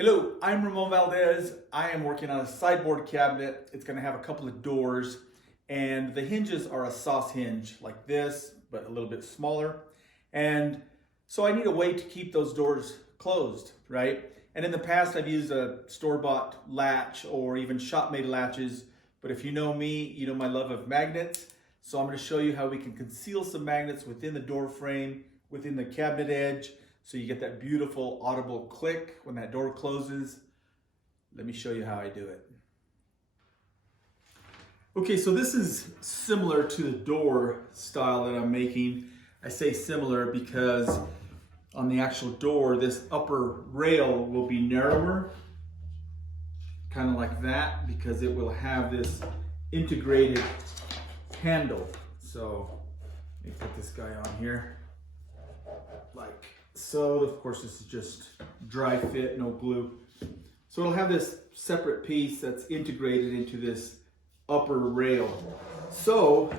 Hello, I'm Ramon Valdez. I am working on a sideboard cabinet. It's going to have a couple of doors, and the hinges are a sauce hinge like this, but a little bit smaller. And so I need a way to keep those doors closed, right? And in the past, I've used a store-bought latch or even shop-made latches. But if you know me, you know my love of magnets. So I'm going to show you how we can conceal some magnets within the door frame, within the cabinet edge, so you get that beautiful audible click when that door closes. Let me show you how I do it. Okay, so this is similar to the door style that I'm making. I say similar because on the actual door, this upper rail will be narrower, kind of like that, because it will have this integrated handle. So let me put this guy on here, like so. Of course, this is just dry fit, no glue. So it'll have this separate piece that's integrated into this upper rail. So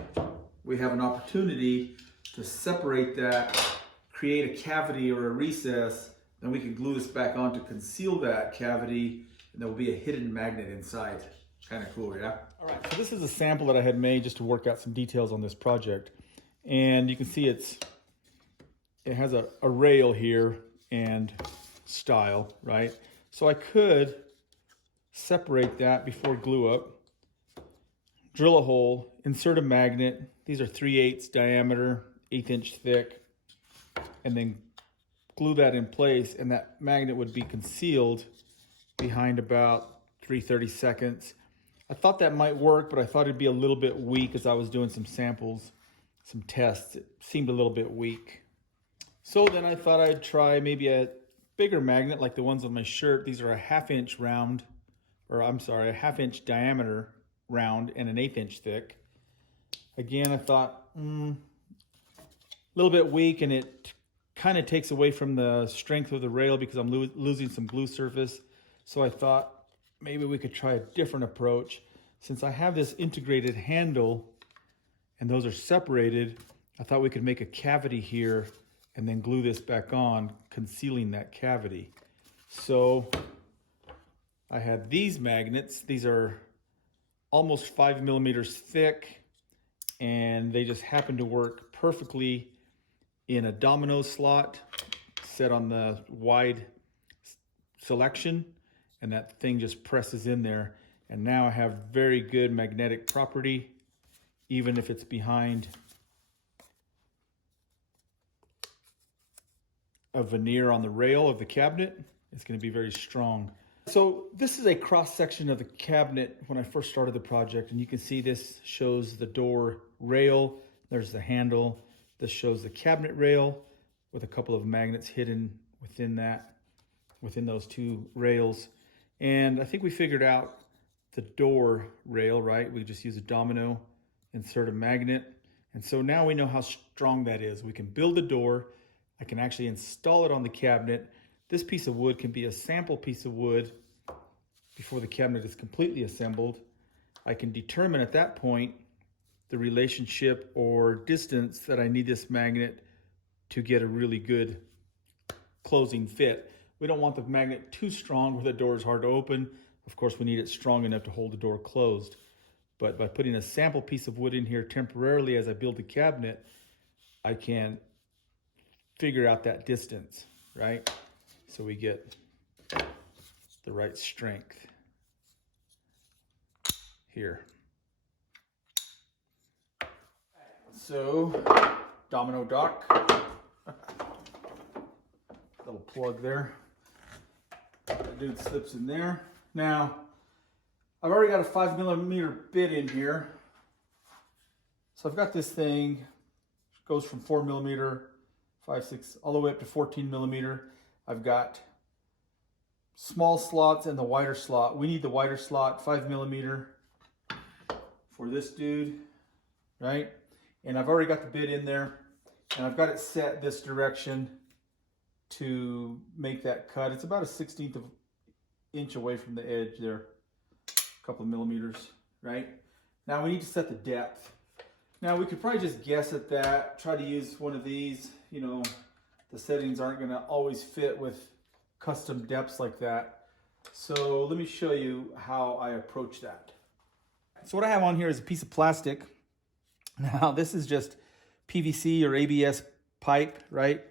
we have an opportunity to separate that, create a cavity or a recess, then we can glue this back on to conceal that cavity, and there will be a hidden magnet inside. Kind of cool, yeah? All right, so this is a sample that I had made just to work out some details on this project. And you can see it has a rail here and style, right? So I could separate that before glue up, drill a hole, insert a magnet. These are 3/8 diameter, 1/8 inch thick, and then glue that in place, and that magnet would be concealed behind about 3/30 seconds. I thought that might work, but I thought it'd be a little bit weak as I was doing some samples, some tests. It seemed a little bit weak. So then I thought I'd try maybe a bigger magnet like the ones on my shirt. These are a 1/2 inch round, or I'm sorry, a 1/2 inch diameter round and an 1/8 inch thick. Again, I thought, a little bit weak, and it kind of takes away from the strength of the rail because I'm losing some glue surface. So I thought maybe we could try a different approach. Since I have this integrated handle and those are separated, I thought we could make a cavity here and then glue this back on, concealing that cavity. So I had these magnets. These are almost 5 millimeters thick, and they just happen to work perfectly in a domino slot set on the wide selection, and that thing just presses in there. And now I have very good magnetic property, even if it's behind a veneer on the rail of the cabinet. It's going to be very strong. So this is a cross section of the cabinet when I first started the project, and you can see this shows the door rail. There's the handle. This shows the cabinet rail with a couple of magnets hidden within that, within those two rails. And I think we figured out the door rail, right? We just use a domino, insert a magnet. And so now we know how strong that is. We can build a door. I can actually install it on the cabinet. This piece of wood can be a sample piece of wood before the cabinet is completely assembled. I can determine at that point the relationship or distance that I need this magnet to get a really good closing fit. We don't want the magnet too strong where the door is hard to open. Of course, we need it strong enough to hold the door closed. But by putting a sample piece of wood in here temporarily as I build the cabinet, I can figure out that distance, right? So we get the right strength here. So, domino dock, little plug there. That dude slips in there. Now, I've already got a 5 millimeter bit in here. So I've got this thing, goes from 4 millimeter, 5, 6, all the way up to 14 millimeter. I've got small slots and the wider slot. We need the wider slot, 5 millimeter for this dude, right? And I've already got the bit in there, and I've got it set this direction to make that cut. It's about a 1/16 of inch away from the edge there, a couple of millimeters, right? Now we need to set the depth. Now we could probably just guess at that, try to use one of these. You know, the settings aren't gonna always fit with custom depths like that. So let me show you how I approach that. So what I have on here is a piece of plastic. Now this is just PVC or ABS pipe, right?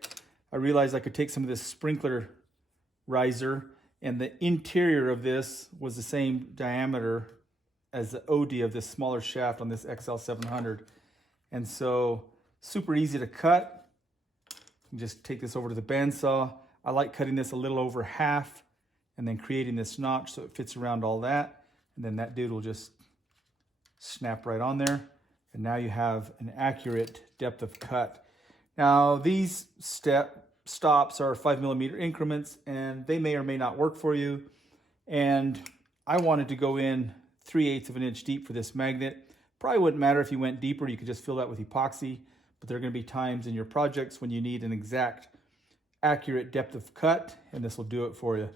I realized I could take some of this sprinkler riser, and the interior of this was the same diameter as the OD of this smaller shaft on this XL700. And so super easy to cut. Just take this over to the bandsaw. I like cutting this a little over half and then creating this notch so it fits around all that. And then that dude will just snap right on there. And now you have an accurate depth of cut. Now these stops are 5mm increments, and they may or may not work for you. And I wanted to go in 3/8 of an inch deep for this magnet. Probably wouldn't matter if you went deeper, you could just fill that with epoxy, but there are going to be times in your projects when you need an exact, accurate depth of cut, and this will do it for you.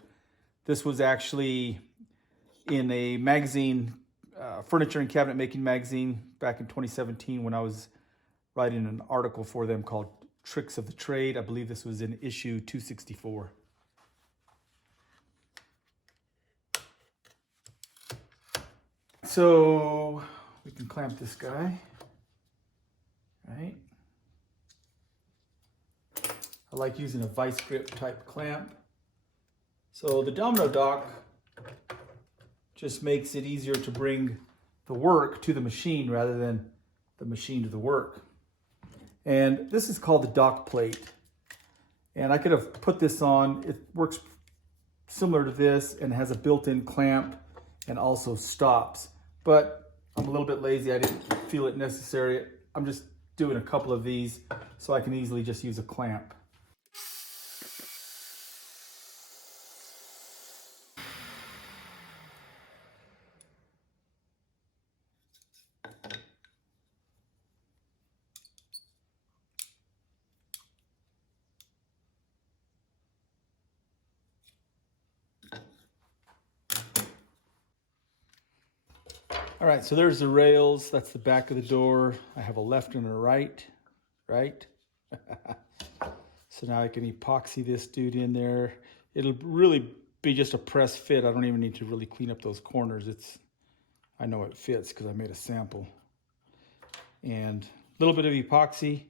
This was actually in a magazine, furniture and cabinet making magazine back in 2017 when I was writing an article for them called Tricks of the Trade. I believe this was in issue 264. So we can clamp this guy, right? I like using a vice grip type clamp. So the domino dock just makes it easier to bring the work to the machine rather than the machine to the work. And this is called the dock plate. And I could have put this on. It works similar to this and has a built-in clamp and also stops. But I'm a little bit lazy. I didn't feel it necessary. I'm just doing a couple of these so I can easily just use a clamp. All right, so there's the rails. That's the back of the door. I have a left and a right, right? So now I can epoxy this dude in there. It'll really be just a press fit. I don't even need to really clean up those corners. I know it fits because I made a sample. And a little bit of epoxy.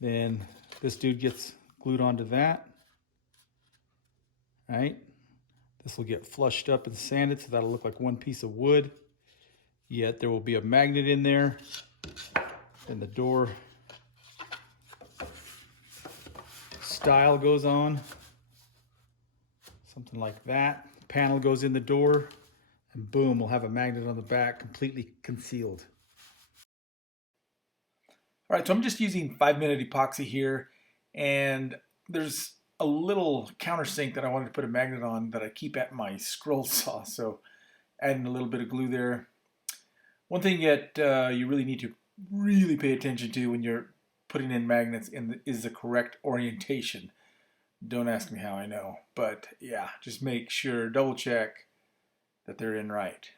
Then this dude gets glued onto that, right? This will get flushed up and sanded, so that'll look like one piece of wood. Yet there will be a magnet in there, and the door style goes on, something like that. Panel goes in the door, and boom, we'll have a magnet on the back, completely concealed. All right, so I'm just using 5-minute epoxy here, and there's a little countersink that I wanted to put a magnet on that I keep at my scroll saw, so adding a little bit of glue there. One thing that you really need to pay attention to when you're putting in magnets is the correct orientation. Don't ask me how I know, but yeah, just make sure, double check that they're in right.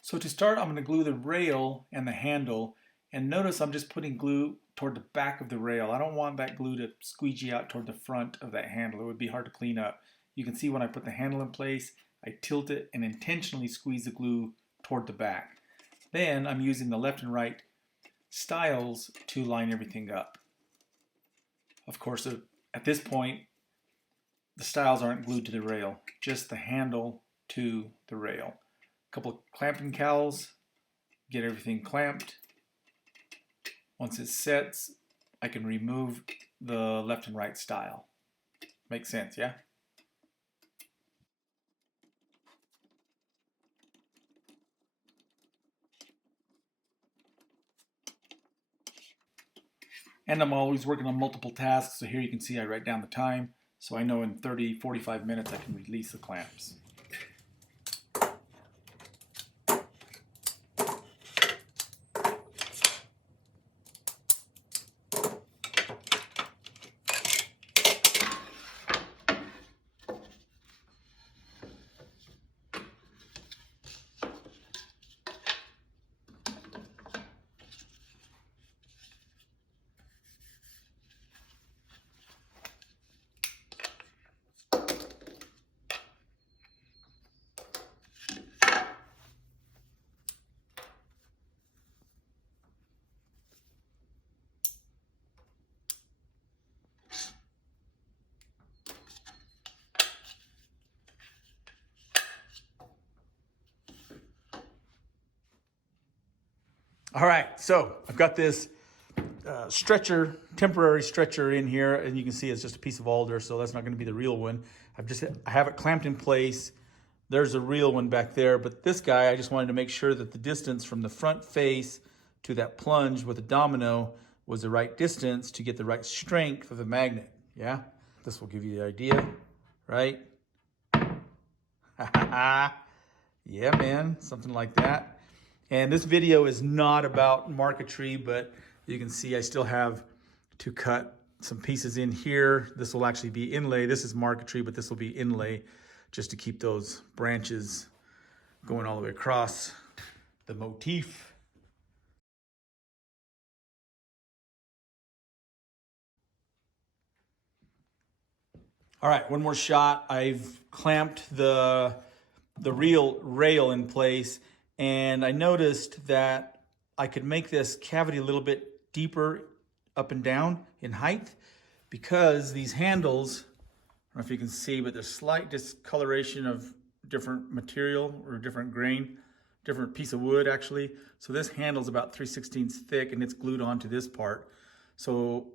So to start, I'm going to glue the rail and the handle, and notice I'm just putting glue toward the back of the rail. I don't want that glue to squeegee out toward the front of that handle. It would be hard to clean up. You can see when I put the handle in place, I tilt it and intentionally squeeze the glue toward the back. Then I'm using the left and right stiles to line everything up. Of course, at this point, the stiles aren't glued to the rail, just the handle to the rail. A couple of clamping cowls, get everything clamped. Once it sets, I can remove the left and right stile. Makes sense, yeah? And I'm always working on multiple tasks, so here you can see I write down the time, so I know in 30, 45 minutes I can release the clamps. All right, so I've got this stretcher, temporary stretcher in here, and you can see it's just a piece of alder, so that's not going to be the real one. I have it clamped in place. There's a real one back there, but this guy, I just wanted to make sure that the distance from the front face to that plunge with the domino was the right distance to get the right strength of the magnet. Yeah, this will give you the idea, right? Yeah, man, something like that. And this video is not about marquetry, but you can see I still have to cut some pieces in here. This will actually be inlay. This is marquetry, but this will be inlay just to keep those branches going all the way across the motif. All right, one more shot. I've clamped the real rail in place, and I noticed that I could make this cavity a little bit deeper up and down in height because these handles, I don't know if you can see, but there's slight discoloration of different material or different grain, different piece of wood actually. So this handle's about 3/16 thick and it's glued onto this part. So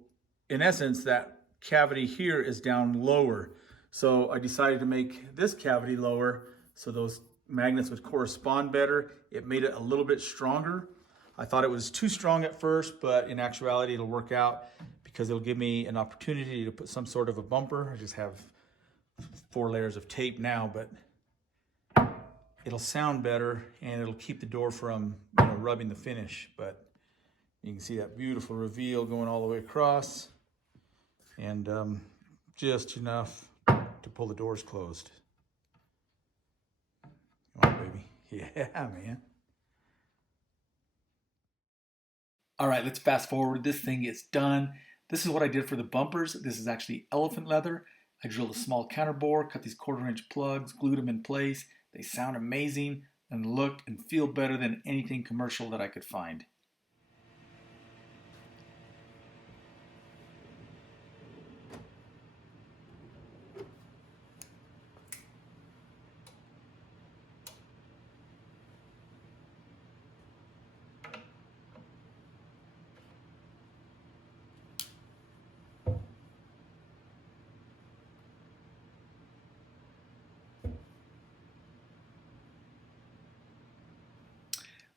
in essence, that cavity here is down lower. So I decided to make this cavity lower so those magnets would correspond better. It made it a little bit stronger. I thought it was too strong at first, but in actuality, it'll work out because it'll give me an opportunity to put some sort of a bumper. I just have 4 layers of tape now, but it'll sound better and it'll keep the door from, rubbing the finish. But you can see that beautiful reveal going all the way across and just enough to pull the doors closed. Come on, baby. Yeah, man. All right, let's fast forward. This thing is done. This is what I did for the bumpers. This is actually elephant leather. I drilled a small counterbore, cut these 1/4-inch plugs, glued them in place. They sound amazing and look and feel better than anything commercial that I could find.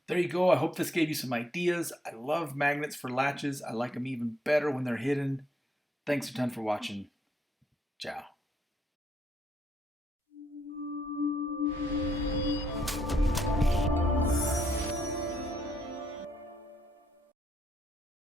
There you go. I hope this gave you some ideas. I love magnets for latches. I like them even better when they're hidden. Thanks a ton for watching. Ciao.